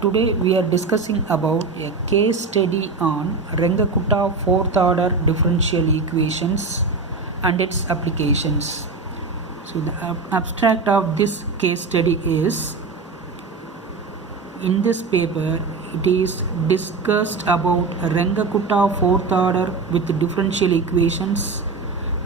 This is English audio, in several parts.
Today we are discussing about a case study on Rengakutta fourth order differential equations and its applications. So the abstract of this case study is, in this paper it is discussed about Rengakutta fourth order with differential equations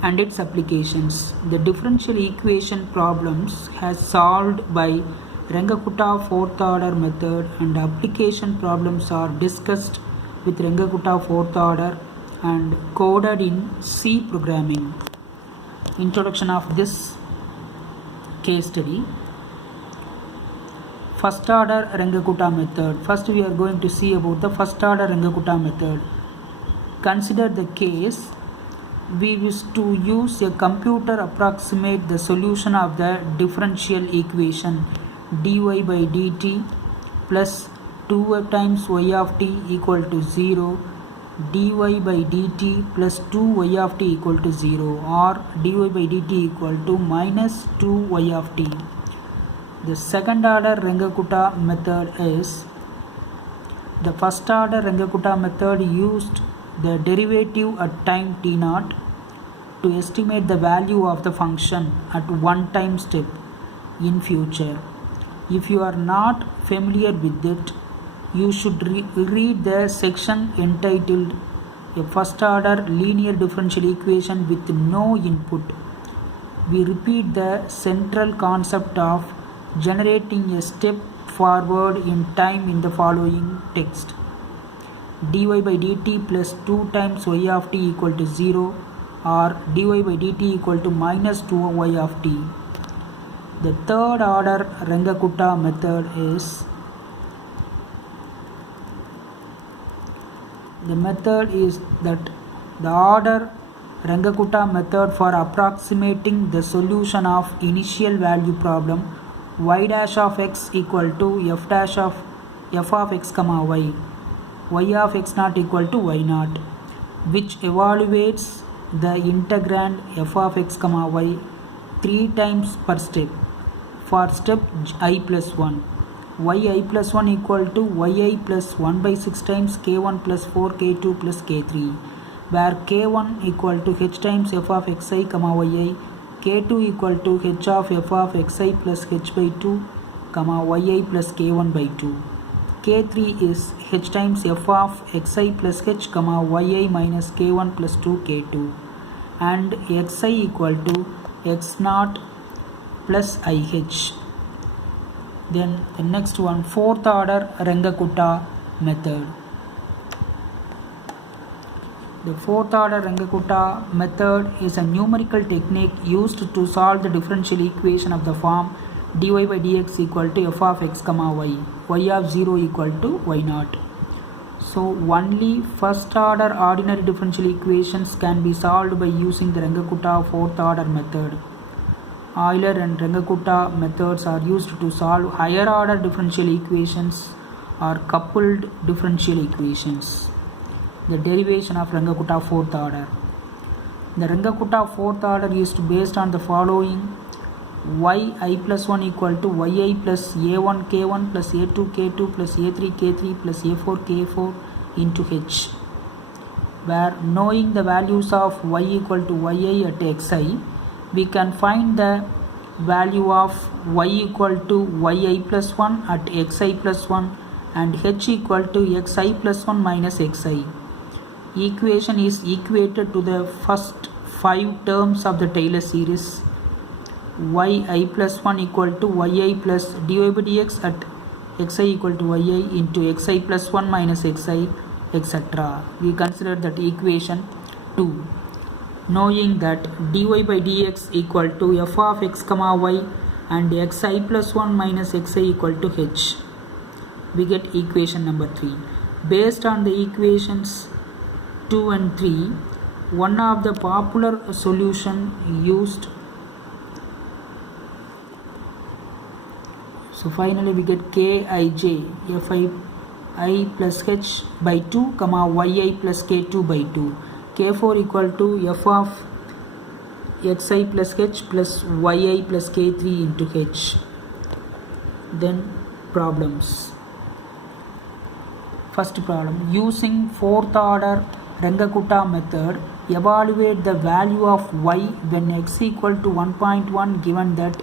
and its applications. The differential equation problems has solved by Rengakutta fourth order method, and application problems are discussed with Rengakutta fourth order and coded in C programming. Introduction of this case study. First order Rengakutta method. First we are going to see about the first order Rengakutta method. Consider the case we wish to use a computer approximate the solution of the differential equation dy by dt plus 2 times y of t equal to 0, dy by dt plus 2y of t equal to 0, or dy by dt equal to minus 2y of t. The second order Rengakutta method is, the first order Rengakutta method used the derivative at time t0 to estimate the value of the function at one time step in future. If you are not familiar with it, you should read the section entitled A First Order Linear Differential Equation with No Input. We repeat the central concept of generating a step forward in time in the following text. Dy by dt plus 2 times y of t equal to 0, or dy by dt equal to minus 2y of t. The third order Rengakutta method is, the method is that the order Rengakutta method for approximating the solution of initial value problem y dash of x equal to f dash of f of x comma y of x naught equal to y naught, which evaluates the integrand f of x comma y 3 times per step for step I plus 1. yi plus 1 equal to yi plus 1 by 6 times k1 plus 4 k2 plus k3, where k1 equal to h times f of xi comma yi, k2 equal to h of f of xi plus h by 2 comma yi plus k1 by 2. k3 is h times f of xi plus h comma yi minus k1 plus 2 k2, and xi equal to x naught plus ih. Then the next one, fourth order Rengakutta method. The fourth order Rengakutta method is a numerical technique used to solve the differential equation of the form dy by dx equal to f of x comma y of 0 equal to y naught. So only first order ordinary differential equations can be solved by using the Rengakutta fourth order method. Euler and Rengakutta methods are used to solve higher order differential equations or coupled differential equations. The derivation of Rengakutta fourth order. The Rengakutta fourth order is based on the following: yi plus 1 equal to yi plus a1 k1 plus a2 k2 plus a3 k3 plus a4 k4 into h, where knowing the values of y equal to yi at xi, we can find the value of y equal to yi plus 1 at xi plus 1 and h equal to xi plus 1 minus xi. Equation is equated to the first 5 terms of the Taylor series. yi plus 1 equal to yi plus dy by dx at xi equal to yi into xi plus 1 minus xi, etc. We consider that equation 2. Knowing that dy by dx equal to f of x comma y and xi plus 1 minus xi equal to h, we get equation number 3. Based on the equations 2 and 3, one of the popular solution used. So finally we get kij fi I plus h by 2 comma yi plus k2 by 2, k4 equal to f of xi plus h plus yi plus k3 into h. Then problems. First problem, using fourth order Rengakutta method, evaluate the value of y when x equal to 1.1 given that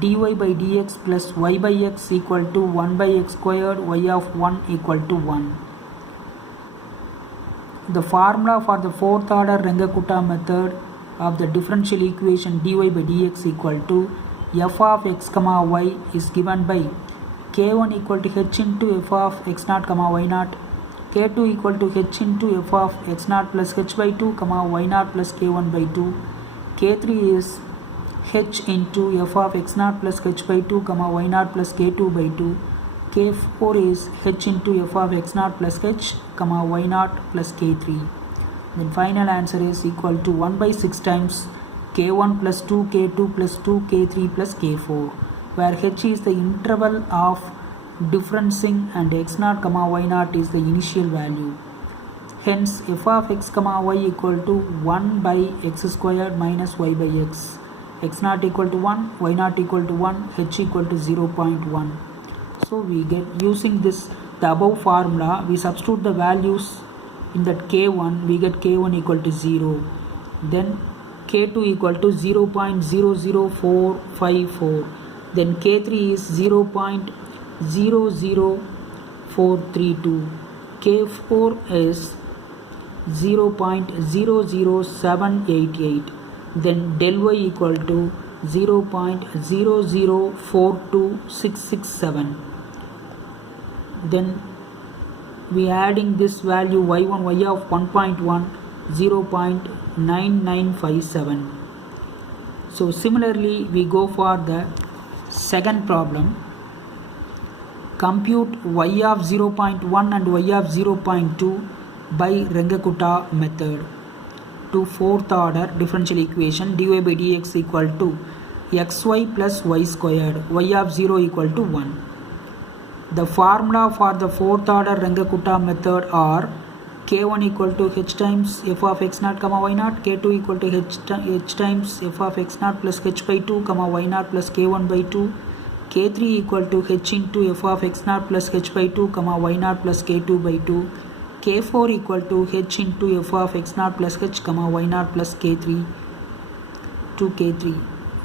dy by dx plus y by x equal to 1 by x squared, y of 1 equal to 1. The formula for the fourth order Rengakutta method of the differential equation dy by dx equal to f of x comma y is given by k1 equal to h into f of x naught comma y naught, k2 equal to h into f of x naught plus h by 2 comma y naught plus k1 by 2, k3 is h into f of x naught plus h by 2 comma y naught plus k2 by 2, k4 is h into f of x naught plus h comma y naught plus k3. Then final answer is equal to 1 by 6 times k1 plus 2 k2 plus 2 k3 plus k4, where h is the interval of differencing and x naught comma y naught is the initial value. Hence f of x comma y equal to 1 by x squared minus y by x, x naught equal to 1, y naught equal to 1, h equal to 0.1. So we get, using this the above formula, we substitute the values in that k1, we get k1 equal to 0, then k2 equal to 0.00454, then k3 is 0.00432, k4 is 0.00788, then del y equal to 0.0042667. Then we adding this value y1, y of 1.1, 0.9957. So similarly we go for the second problem. Compute y of 0.1 and y of 0.2 by Rengakutta method to fourth order differential equation dy by dx equal to xy plus y squared, y of 0 equal to 1. The formula for the fourth order Rengakutta method are k1 equal to h times f of x naught comma y naught, k2 equal to h times f of x naught plus h by 2 comma y naught plus k1 by 2, k3 equal to h into f of x naught plus h by 2 comma y naught plus k2 by 2, k4 equal to h into f of x naught plus h comma y naught plus k3 to k3,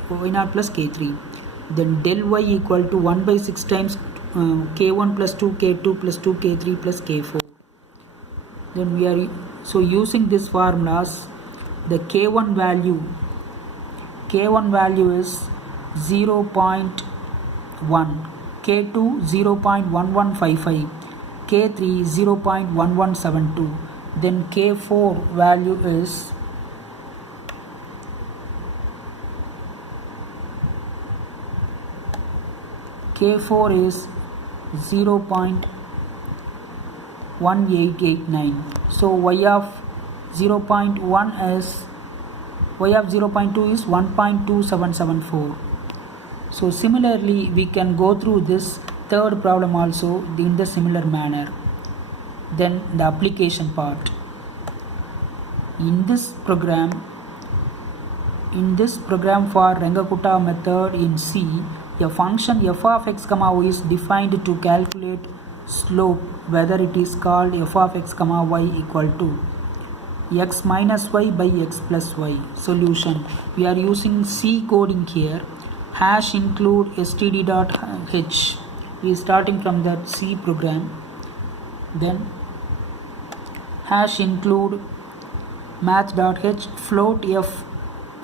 y naught plus k3. Then del y equal to 1 by 6 times k1 plus 2 k2 plus 2 k3 plus k4. Then we are using these formulas, the k1 value is 0.1, k2 0.1155, k3 0.1172, then k4 value is k4 is 0.1889. So y of 0.1 is, y of 0.2 is 1.2774. So similarly we can go through this third problem also in the similar manner. Then the application part. In this program for Rengakutta method in C, a function f of x comma y is defined to calculate slope, whether it is called f of x comma y equal to x minus y by x plus y. Solution, we are using C coding here. Hash include std.h, we are starting from that C program. Then hash include math.h, float f,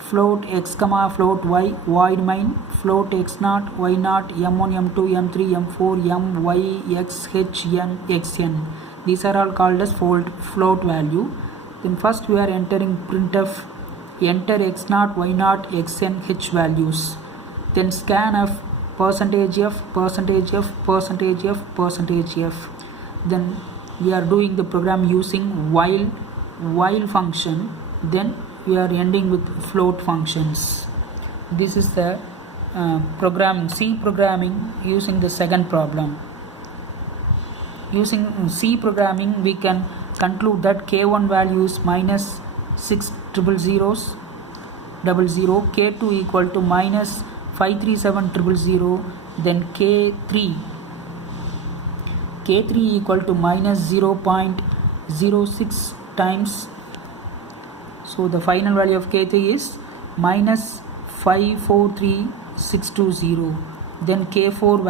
float x comma float y, void main, float x naught, y naught, m1, m2, m3, m4, m, y, x, h, n, xn. These are all called as float value. Then first we are entering printf, enter x naught, y naught, xn, h values. Then scanf, percentage f, percentage f, percentage f, percentage f. Then we are doing the program using while function. Then we are ending with float functions. This is the C programming using the second problem. Using C programming we can conclude that k1 value is minus 60000, k2 equal to minus 53700, then k3 K3 equal to minus 0.06 times. So the final value of K3 is minus 543620. Then K4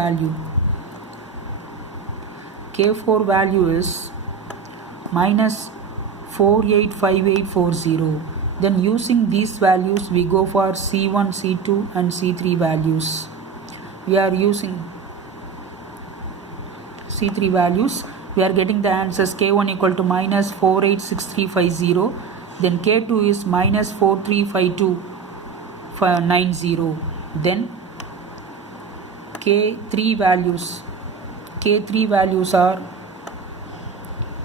value is minus 485840. Then using these values we go for C1, C2 and C3 values. We are using C3 values. We are getting the answers. K1 equal to minus 486350. Then K2 is minus 435290. Then K3 values are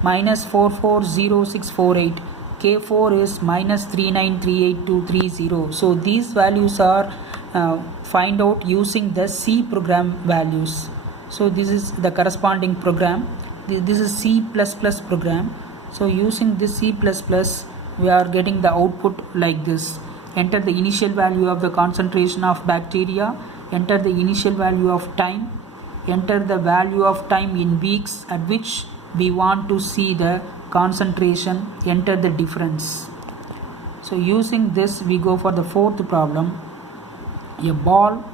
minus 440648. K4 is minus 3938230. So these values are find out using the C program values. So this is the corresponding program. This is C++ program. So using this C++, we are getting the output like this. Enter the initial value of the concentration of bacteria. Enter the initial value of time. Enter the value of time in weeks at which we want to see the concentration. Enter the difference. So using this we go for the fourth problem. A ball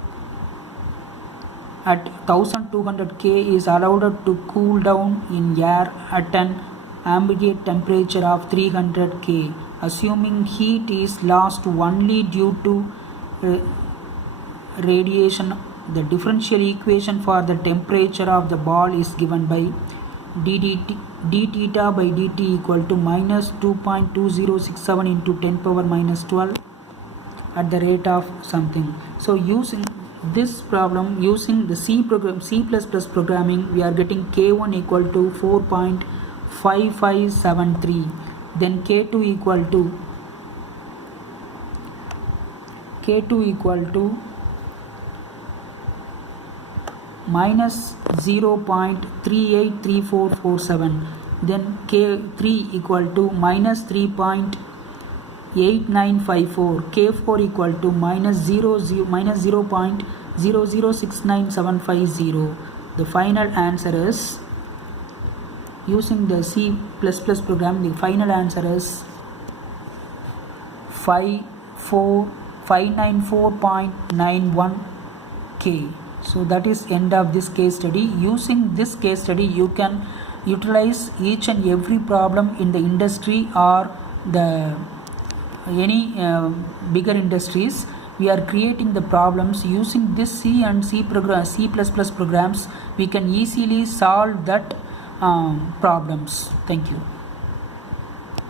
at 1200 K is allowed to cool down in air at an ambient temperature of 300 K. Assuming heat is lost only due to radiation, the differential equation for the temperature of the ball is given by d theta by dt equal to minus 2.2067 into 10 power minus 12 at the rate of something. So using this problem, using the C programming, we are getting K1 equal to 4.5573. Then K2 equal to minus 0.383447. Then K3 equal to minus 3.8954. K4 equal to minus 0.0069750. The final answer is, using the C++ program, the final answer is 594.91 K. So that is end of this case study. Using this case study you can utilize each and every problem in the industry or the any bigger industries. We are creating the problems using this C and C++ programs. We can easily solve that problems. Thank you.